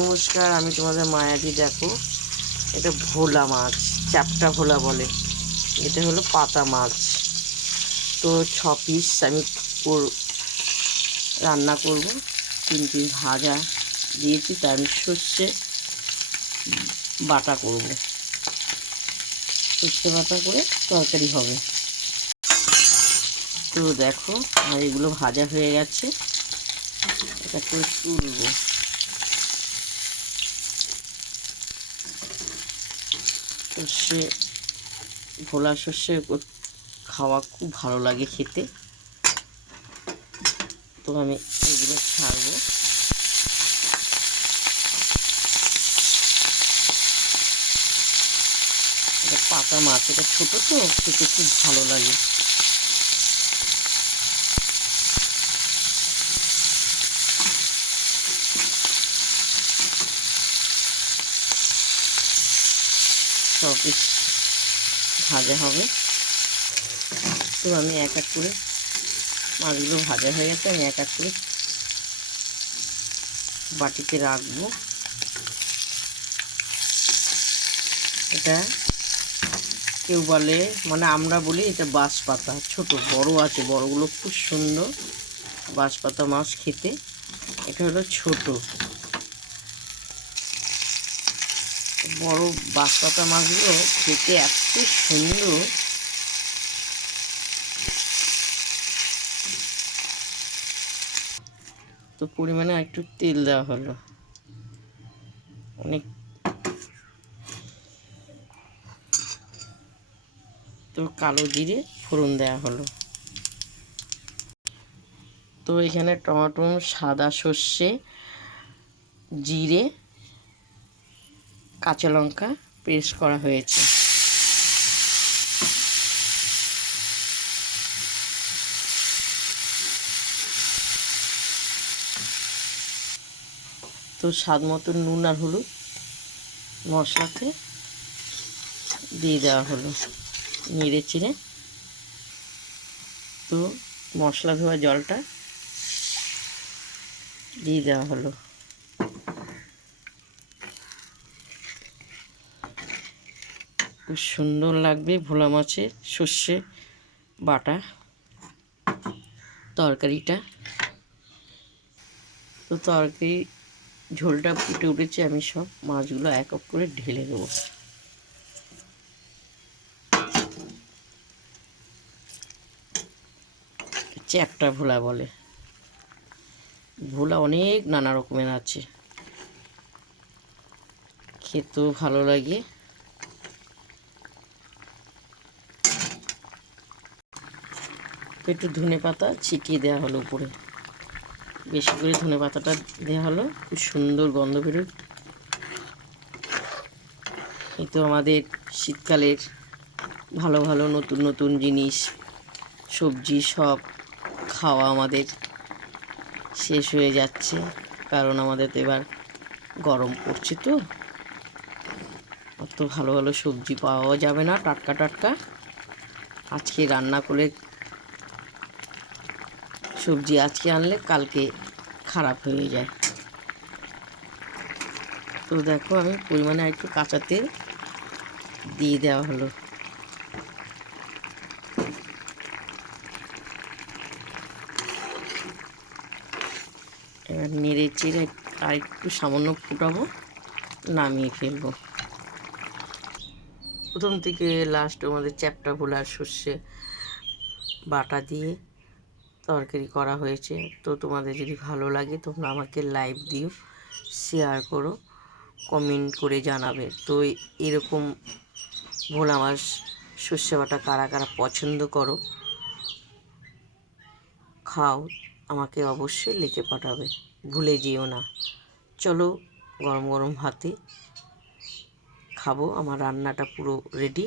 নমস্কার, আমি তোমাদের মায়াদি। দেখো, এটা ভোলা মাছ, চ্যাপ্টা ভোলা বলে। এটা হলো পাতা মাছ। তো 6 পিস আমি রান্না করব। 3 পিস ভাজা দিয়েছি, তার আমি সর্ষে বাটা করব। সর্ষে বাটা করে তরকারি হবে। তো দেখো, আর এগুলো ভাজা হয়ে গেছে, এটা করে তুলবো। সর্ষে ভোলা সর্ষে খাওয়া খুব ভালো লাগে খেতে। তো আমি এগুলো ছাড়বো। এটা পাতা মাছ, এটা ছোটো তো, খেতে খুব ভালো লাগে। সব পিস ভাজা হবে। তো আমি এক এক করে, মাছগুলো ভাজা হয়ে গেছে, আমি এক এক করে বাটিতে রাখবো। এটা কেউ বলে, মানে আমরা বলি এটা বাঁশপাতা। ছোট বড় আছে, বড়গুলো খুব সুন্দর বাঁশপাতা মাছ খেতে। এটা হলো ছোট। বড় বাঁশপাতা মাছগুলো খেতে এত সুন্দর। তো পরিমাণে একটু তেল দেওয়া হলো, অনেক। তো কালো জিরে ফোড়ন দেওয়া হলো। তো এখানে টমেটো, সাদা সর্ষে, জিরে, কাঁচা লঙ্কা পেস্ট করা হয়েছে। তো স্বাদ মতো নুন আর হলুদ মশলাতে দিয়ে দেওয়া হলো, নেড়ে চেড়ে। তো মশলা ধোয়া জলটা দিয়ে দেওয়া হলো। খুব সুন্দর লাগবে ভোলা মাছের সর্ষে বাটা তরকারিটা। তো তরকারি ঝোলটা ফুটে উঠেছে, আমি সব মাছগুলো এক এক করে ঢেলে দেবো। চ্যাপ্টা ভোলা বলে। ভোলা অনেক নানা রকমের আছে, খেতেও ভালো লাগে। তো একটু ধনে পাতা ছিটিয়ে দেওয়া হলো উপরে, বেশি করে ধনে পাতাটা দেওয়া হলো, খুব সুন্দর গন্ধ বেরোয়। এই তো আমাদের শীতকালের ভালো ভালো নতুন নতুন জিনিস, সবজি সব খাওয়া আমাদের শেষ হয়ে যাচ্ছে, কারণ আমাদের তো এবার গরম পড়ছে। তো অত ভালো ভালো সবজি পাওয়া যাবে না টাটকা টাটকা। আজকে রান্না করে সবজি আজকে আনলে কালকে খারাপ হয়ে যায়। তো দেখো, আমি পরিমাণে একটু কাঁচা তেল দিয়ে দেওয়া হলো। এবার নেড়ে চেড়ে আর একটু সামান্য ফুটাবো, নামিয়ে ফেলবো। প্রথম থেকে লাস্ট আমাদের চ্যাপ্টা ভোলার সর্ষে বাটা দিয়ে তরকারি করা হয়েছে। তো তোমাদের যদি ভালো লাগে তোমরা আমাকে লাইক দিও, শেয়ার করো, কমেন্ট করে জানাবে। তো এরকম ভোলা মাছ সর্ষে বাটা কারা কারা পছন্দ করো, খাও, আমাকে অবশ্যই লিখে পাঠাবে, ভুলে যেও না। চলো, গরম গরম ভাতে খাবো। আমার রান্নাটা পুরো রেডি।